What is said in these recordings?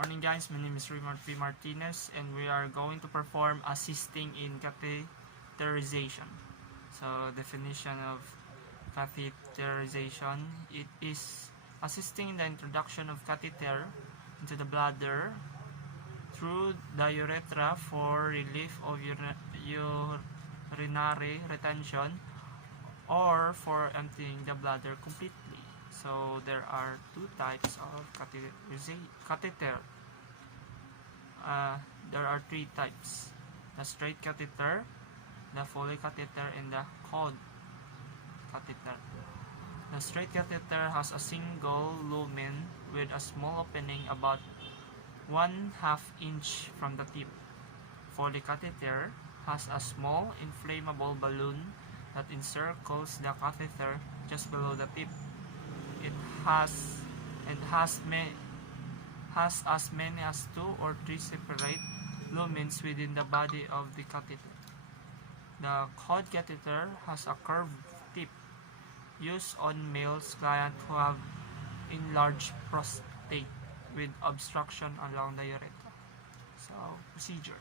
Morning guys, my name is Raymond P. Martinez and we are going to perform assisting in catheterization. So definition of catheterization, it is assisting in the introduction of catheter into the bladder through the urethra for relief of urinary retention or for emptying the bladder completely. So there are two types of catheter. There are three types: the straight catheter, the Folley catheter, and the cold catheter. The straight catheter has a single lumen with a small opening about 1/2 inch from the tip. Folley catheter has a small inflatable balloon that encircles the catheter just below the tip. It has as many as 2 or 3 separate lumens within the body of the catheter. The cold catheter has a curved tip used on males clients who have enlarged prostate with obstruction along the urethra. So, procedure.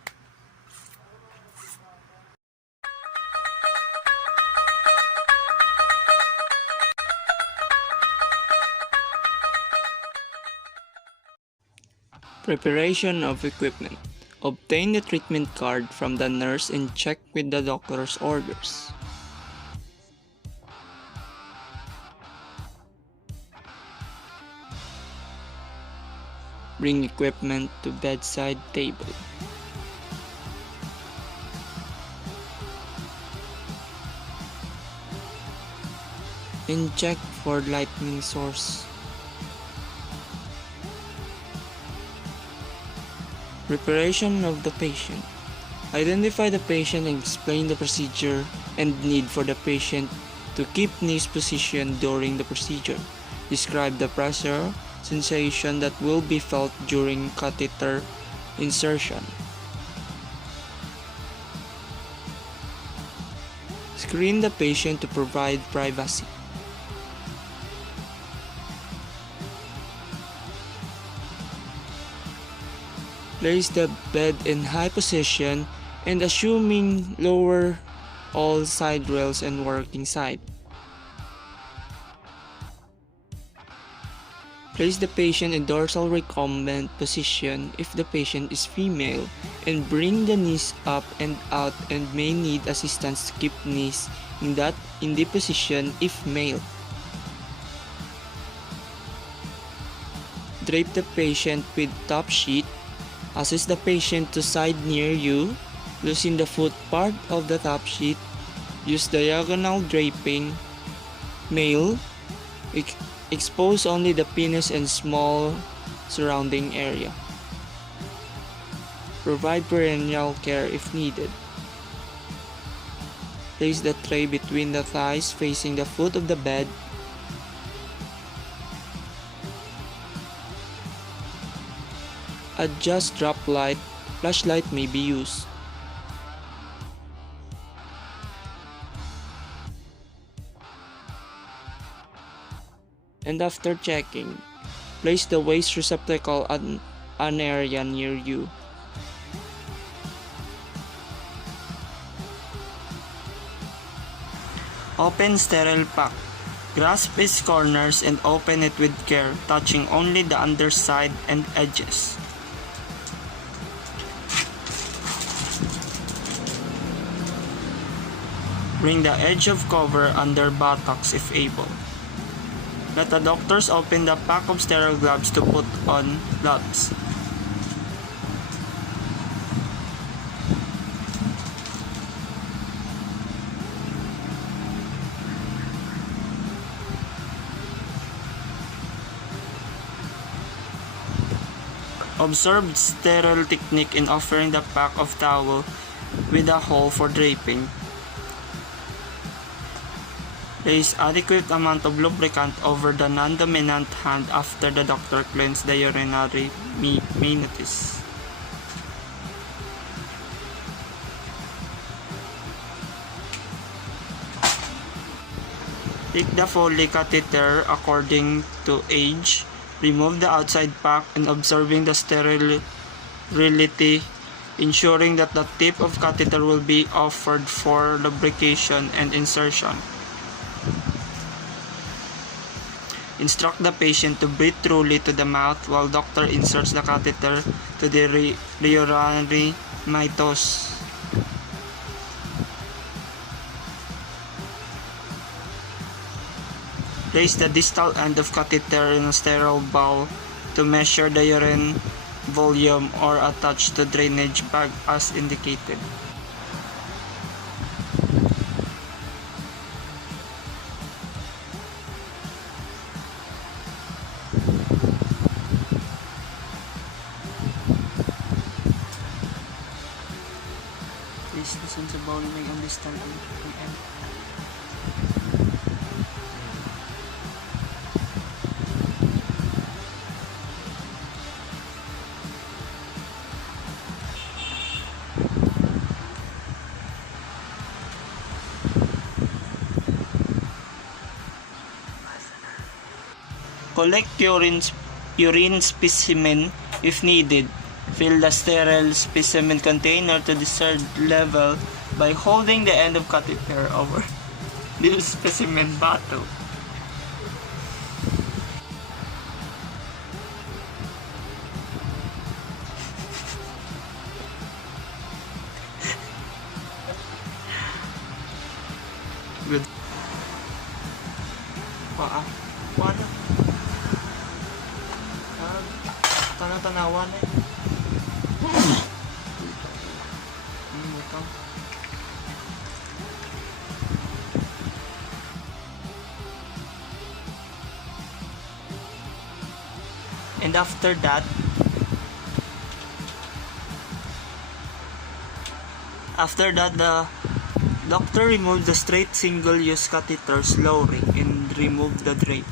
Preparation of equipment. Obtain the treatment card from the nurse and check with the doctor's orders. Bring equipment to bedside table. And check for lightning source. Preparation of the patient. Identify the patient and explain the procedure and need for the patient to keep knees positioned during the procedure. Describe the pressure sensation that will be felt during catheter insertion. Screen the patient to provide privacy. Place the bed in high position and assuming lower all side rails and working side. Place the patient in dorsal recumbent position if the patient is female and bring the knees up and out and may need assistance to keep knees in the position if male. Drape the patient with top sheet. Assist the patient to side near you. Loosen the foot part of the top sheet. Use diagonal draping. Male. Expose only the penis and small surrounding area. Provide perennial care if needed. Place the tray between the thighs facing the foot of the bed. Adjust drop light. Flashlight may be used. And after checking, place the waste receptacle on an area near you. Open sterile pack. Grasp its corners and open it with care, touching only the underside and edges. Bring the edge of cover under buttocks if able. Let the doctors open the pack of sterile gloves to put on gloves. Observe sterile technique in offering the pack of towel with a hole for draping. Place adequate amount of lubricant over the non-dominant hand after the doctor cleans the urinary meninges. Take the Folley catheter according to age Remove the outside pack and observing the sterility, ensuring that the tip of catheter will be offered for lubrication and insertion. Instruct the patient to breathe truly to the mouth while doctor inserts the catheter to the urinary meatus. Place the distal end of catheter in a sterile bowl to measure the urine volume or attach to drainage bag as indicated. Place the sa bowl may ang distal end. Collect urine specimen if needed. Fill the sterile specimen container to desired level by holding the end of catheter over the specimen bottle. Good. Paano? Tanang-tanawan eh. And after that, the doctor removed the straight single-use catheter slowly and removed the drape.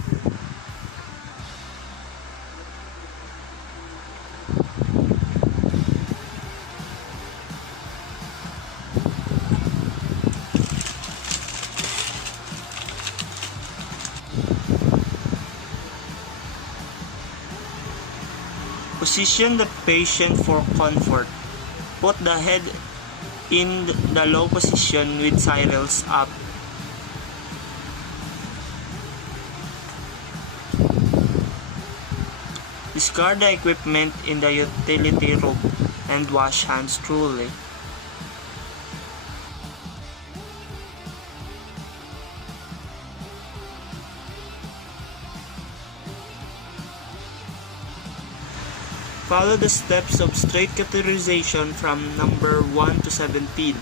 Position the patient for comfort. Put the head in the low position with cyrils up. Discard the equipment in the utility room and wash hands thoroughly. Follow the steps of straight catheterization from number 1 to 17.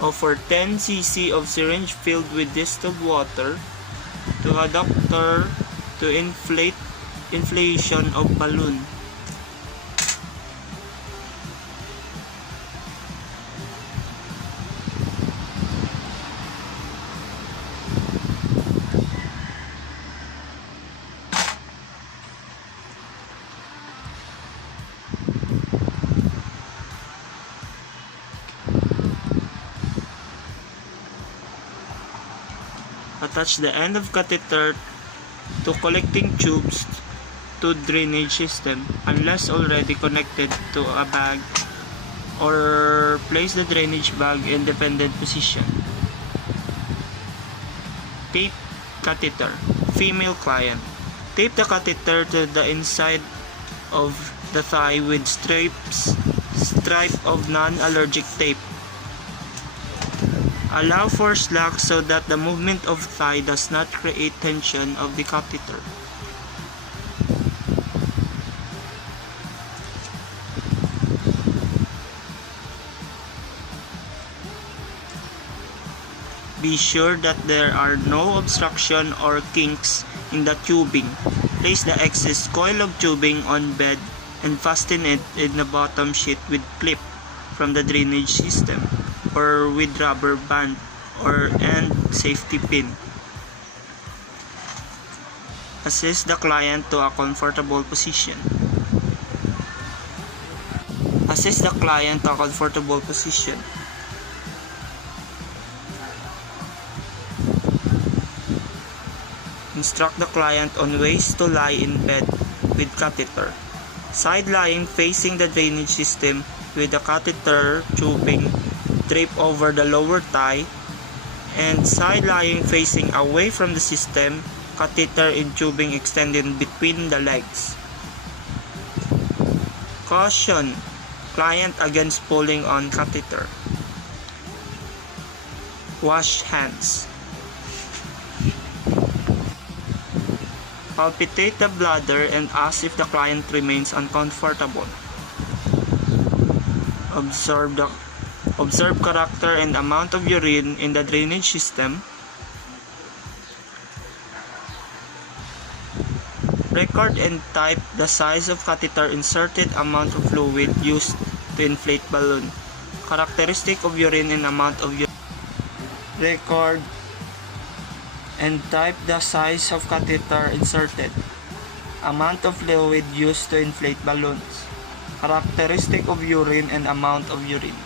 Offer 10 cc of syringe filled with distilled water to a doctor to inflation of balloon. Attach the end of catheter to collecting tubes to drainage system unless already connected to a bag, or place the drainage bag in dependent position. Tape catheter. Female client. Tape the catheter to the inside of the thigh with stripe of non-allergic tape. Allow for slack so that the movement of thigh does not create tension of the catheter. Be sure that there are no obstruction or kinks in the tubing. Place the excess coil of tubing on bed and fasten it in the bottom sheet with clip from the drainage system, or with rubber band or end safety pin. Assist the client to a comfortable position. Assist the client to a comfortable position. Instruct the client on ways to lie in bed with catheter. Side lying facing the drainage system with the catheter tubing draped over the lower thigh, and side lying facing away from the system, catheter in tubing extended between the legs. Caution: client against pulling on catheter. Wash hands. Palpitate the bladder and ask if the client remains uncomfortable. Observe character and amount of urine in the drainage system. Record and type the size of catheter inserted, amount of fluid used to inflate balloon. Characteristic of urine and amount of urine. Record and type the size of catheter inserted, amount of fluid used to inflate balloons, characteristic of urine and amount of urine.